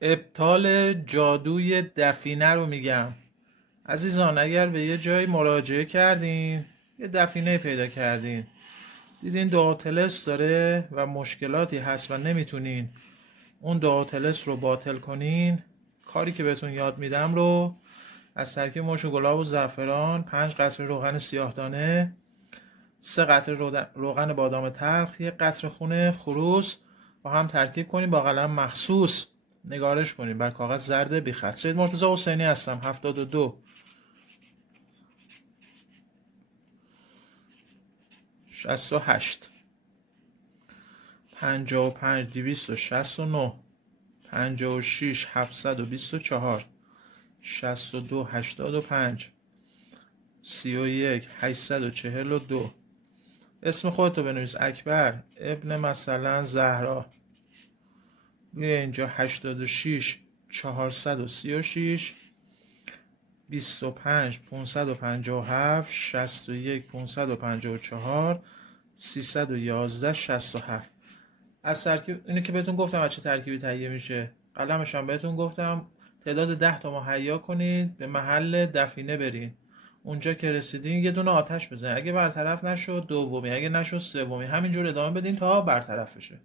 ابطال جادوی دفینه رو میگم. عزیزان، اگر به یه جایی مراجعه کردین، یه دفینه پیدا کردین، دیدین دعا طلسم داره و مشکلاتی هست و نمیتونین اون دعا طلسم رو باطل کنین، کاری که بهتون یاد میدم رو از ترکیب مشت گلاب و زعفران، 5 قطره روغن سیاهدانه، 3 قطره روغن بادام تلخ، 1 قطره خون خروس با هم ترکیب کنیم، با قلم مخصوص نگارش کنیم بر کاغذ زرد بی خط. سید مرتضی حسینی هستم، 72 68 55 269 56 724 62 85 31 842. اسم خودتو بنویس: اکبر ابن مثلا زهرا. بیا اینجا: 86 436 25 557 61 554 311 67. از ترکیب اینو که بهتون گفتم از چه ترکیبی تهیه میشه، قلمش هم بهتون گفتم. تعداد 10 تا مهیا کنید، به محل دفینه برین، اونجا که رسیدین یه دونه آتش بزنید، اگه برطرف نشد دومی، اگه نشد سومی، همینجور ادامه بدین تا برطرف بشه.